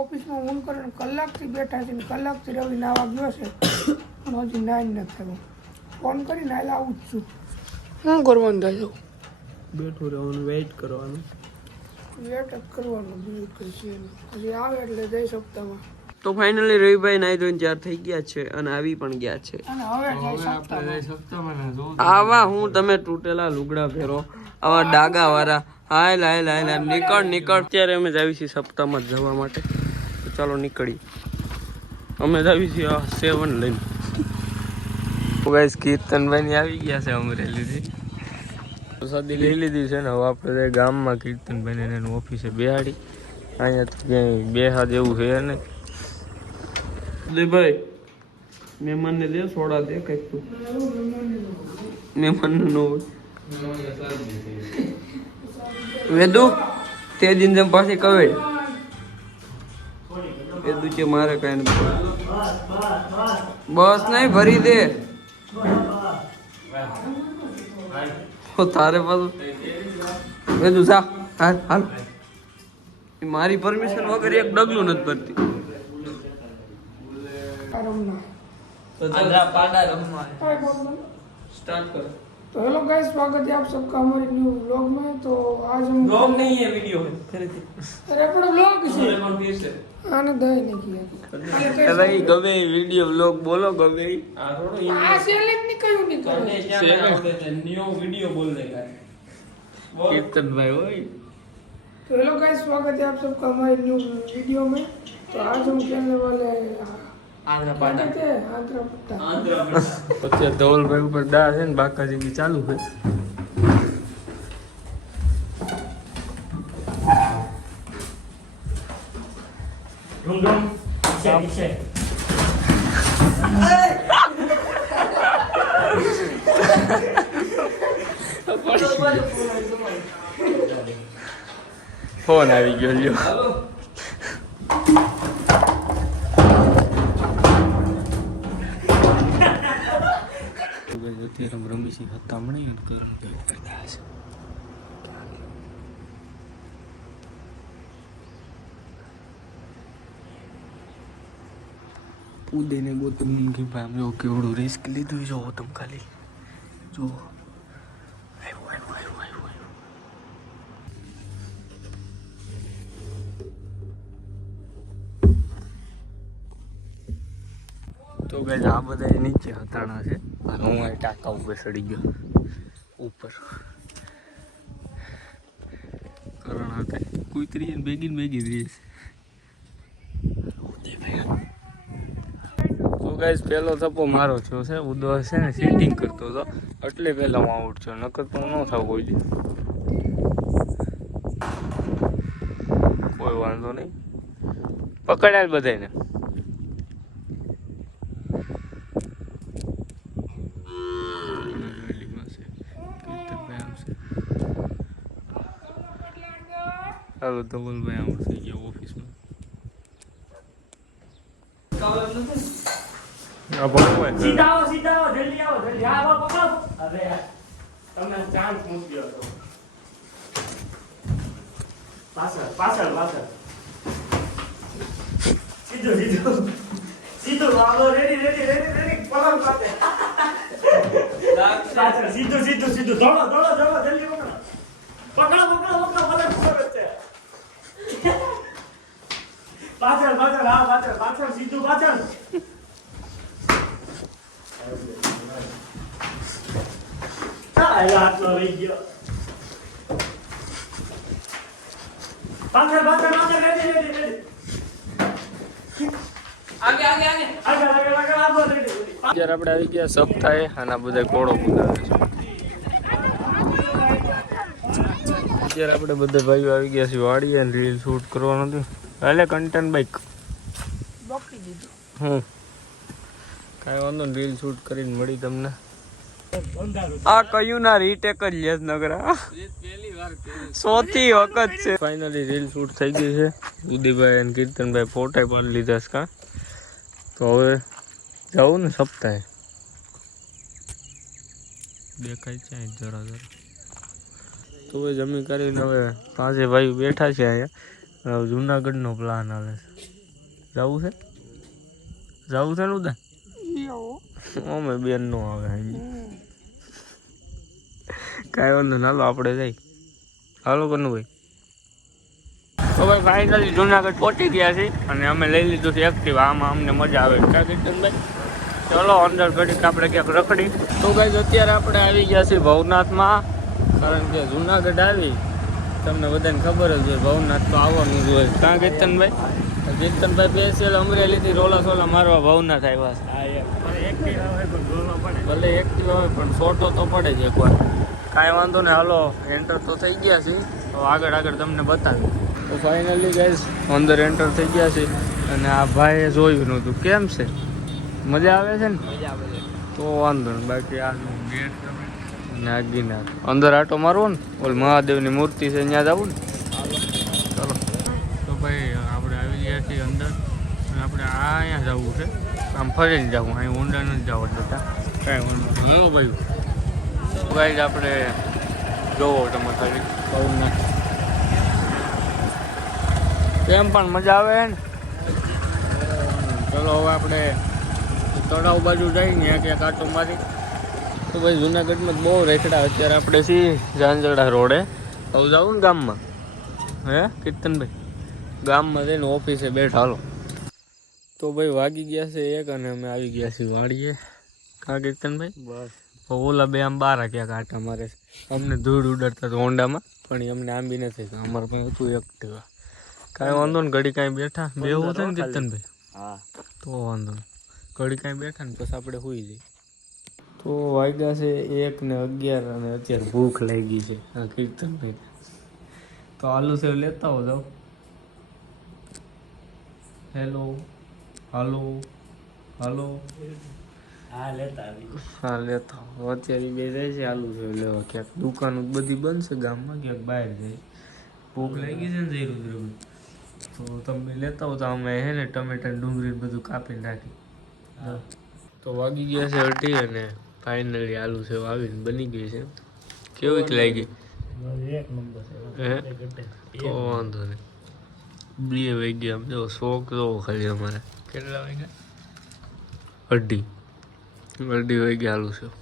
ઓફિસમાં ફોન કરીને કલાકથી બેઠા છે ને કલાકથી રવિ નાવા ગયો છે પણ હજી નાઈ નથી થયો. ફોન કરીને હાલ આવું જ છું. શું કરવાનું થાય? બેઠું રહેવાનું, વેઇટ કરવાનું. વેટ જ કરવાનું, બીજું કંઈ છે નહીં. હજી આવે એટલે જઈ સપ્તાહમાં. તો ફાઇનલી રવિભાઈ નાઈ ધોઈને તૈયાર થઈ ગયા છે અને આવી પણ ગયા છે. અને હવે જઈ સપ્તાહમાં. આવા હું તમે તૂટેલા લુગડા પહેરો, આવા ડાગા વાળા. હાય લાય લાય લાય, નીકળ. અત્યારે અમે જાવી છીએ સપ્તાહમાં જવા માટે. તો ચાલો નીકળી. અમે જાવી છીએ 7 લઈને. ગાઈસ કીર્તનભાઈ આવી ગયા છે અમરેલીથી. પ્રસાદી લઈ લીધી છે ને હવે આપણે ગામમાં કીર્તનભાઈ ને એનું ઓફિસે બેહાડી. અહીંયા તો ક્યાંય બેહા જેવું છે ને. ભાઈ મહેમાનને દે, સોડા દે કંઈક તું. મહેમાનને ન હોય વેદુ તે દિન જેમ પાછી કવે વેદુ છે મારે કઈ નથી. બસ નહીં ભરી દે તારે પાછું વેદુ જા હાલ હાલ. મારી પરમિશન વગર એક ડગલું નથી ભરતી. स्टार्ट करो। तो हेलो गाइस, स्वागत है आप सबका हमारे न्यू व्लॉग में। तो आज हम व्लॉग नहीं है, वीडियो है। अरे अपना व्लॉग है, आने दे नहीं किया भाई गवे वीडियो व्लॉग बोलो गवे आ सेलेक्ट नहीं क्यों नहीं कर न्यू वीडियो बोलने का कीर्तन भाई ओए। तो हेलो गाइस, स्वागत है आप सबका हमारे न्यू वीडियो में। तो आज हम खेलने वाले हैं અત્યારે ધવલભાઈ ઉપર દા છે ને બાકાજી બી ચાલુ છે. ફોન આવી ગયો લ્યો. અત્યારે રમીશી હતા હમણાં કરતા હશે. પૂદેને ગોતમ કે ભાઈ અમે કેવડું રિસ્ક લીધું જોવો તમે ખાલી જો. તો ગાઈસ આ બધા નીચે હતાણા છે અને હું આ ટાંકા ઉપર ચડી ગયો ઉપર. કારણ હતા કુતરી ને ભેગી રહી છે. તો ગાઈસ પહેલો થપ્પો મારો થયો છે. ઉદો છે ને સીટિંગ કરતો હતો એટલે પહેલા હું આઉટ થયો, નકર તો ન થાવ કોઈ દી. કોઈ વાંધો નહીં, પકડાય બધાને. હાલો ધવલભાઈ આમ થઈ ગયા ઓફિસમાં. સીધા આવો જલ્દી આવો પકડો. અરે તમે ચાન્સ મૂકી દો. પાછળ સીધું આવો. રેડી પકડ પાસે. પાછળ સીધું ધોળો જલ્દી પકડો ભલે ખબર છે. પાછળ સીધું પાછળ. આટલો રહી ગયો. પાછળ રેડી. આગળ રેડી. અત્યારે આપણે આવી ગયા સપ્તાહે અને આ બધા ઘોડો કુદાવે છે. અત્યારે આપણે બધા ભાઈઓ આવી ગયા છે વાડીએ અને રીલ શૂટ કરવાનું હતું. એટલે કન્ટેન્ટ બાઈક બાકી દીધું. કાંઈ વાંધો રીલ શૂટ કરીને મળી તમને. આ કયું ના રીટેક જ લેસ નગરા સોથી વખત છે. ફાઇનલી રીલ શૂટ થઈ ગઈ છે. ઉદયભાઈ અને કીર્તનભાઈ ફોટા પાડી લીધા છે. કા તો હવે જાઉં ને સપ્તાહે દેખાય છે જરા. તો હવે જમી કરીને હવે પાંચે ભાઈ બેઠા છે અહીંયા હવે જુનાગઢનો પ્લાન હાલે છે. જવું છે ને ઉદા? અમે બેન નો આવે કાંઈ વાંધો ના, હાલો આપણે જઈ. હાલો કનુભાઈ. તો ભાઈ ફાઇનલી જુનાગઢ પહોંચી ગયા છીએ અને અમે લઈ લીધું છે એક્ટિવા. આમાં અમને મજા આવે છે કીર્તનભાઈ. ચલો અંદર ઘડીક આપણે ક્યાંક રખડી. તો ભાઈ અત્યારે આપણે આવી ગયા છીએ ભવનાથમાં, કારણ કે જુનાગઢ આવી તમને બધાને ખબર જ હોય ભવનાથ તો આવવાનું જ હોય. કાં કીર્તનભાઈ? કીર્તનભાઈ સ્પેશિયલ અમરેલીથી રોલા સોલા મારવા ભવનાથ આવ્યા છે. ભલે એક્ટિવા હોય પણ ફોટો તો પડે જ એકવાર. કાંઈ વાંધો ને, હાલો એન્ટર તો થઈ ગયા છે. તો આગળ તમને બતાવી. તો ફાઇનલી ગાઈસ અંદર એન્ટર થઈ ગયા છે અને આ ભાઈએ જોયું નહોતું. કેમ છે? મજા આવે છે ને? મજા આવે છે તો વાંધો ને. બાકી આ ગેટ અને આ ગિરનાર અંદર આટો મારવો ને, ઓલ મહાદેવની મૂર્તિ છે ત્યાં જવું ને. ચાલો તો ભાઈ આપણે આવી ગયા છીએ અંદર અને આપણે અહીંયા જવું છે. આમ ફરીને જવું, અહીં ઊંડા નથી જવા દેતા. કાંઈ વાંધો નહીં ભાઈ. ભાઈ આપણે જોવો તમે ખાલી ભવનાથ એમ પણ મજા આવે ને. ચલો હવે આપણે તળાવ બાજુ જઈને ક્યાંક આટો મારી. તો ભાઈ જુનાગઢમાં બહુ રેખડા. અત્યારે આપણે છીએ ઝાંઝરડા રોડે. હવે જાવું ને ગામમાં, હે કીર્તનભાઈ? ગામમાં જઈને ઓફિસે બેઠા. હાલો તો ભાઈ વાગી ગયા છે 1 અને અમે આવી ગયા છીએ વાડીએ. કાં કીર્તનભાઈ? બસ ઓલા બે આમ બારા ક્યાંક આટા મારે છે. અમને ધૂળ ઉડાડતા તો હોન્ડામાં, પણ એ અમને આંબી નથી. અમારે પણ હતું એક્ટિવા. કાંઈ વાંધો ને, ઘડી કાંઈ બેઠા બેવું હતું ને કીર્તનભાઈ? હા તો વાંધો ને, ઘડી કાંઈ બેઠા ને પછી આપણે સુઈ જઈએ. તો વાગ્યા છે 1:11 અને અત્યારે ભૂખ લાગી છે. હા કીર્તનભાઈ તો આલુ સેવ લેતા હો જાઓ. હેલો હાલો હાલો હા લેતા હો. અત્યારે બે જાય છે આલુ સેવ લેવા. ક્યાંક દુકાનો બધી બંધ છે ગામમાં, ક્યાંક બહાર જાય. ભૂખ લાગી છે ને જઈ રુદ્રભાઈ, તો તમે લેતા હો તો અમે હે ને ટમેટા ડુંગળી બધું કાપીને રાખી. તો વાગી ગયા છે 8 અને ફાઇનલી આલુ સેવ આવીને બની ગઈ છે. કેવીક લાગી? એક નંબર છે. તો વાંધો નહીં. 2 વાગ્યા. આમ જો શોખ જોવો ખાલી અમારે. કેટલા વાગ્યા? 2:30 વાગ્યા આલુ સેવ.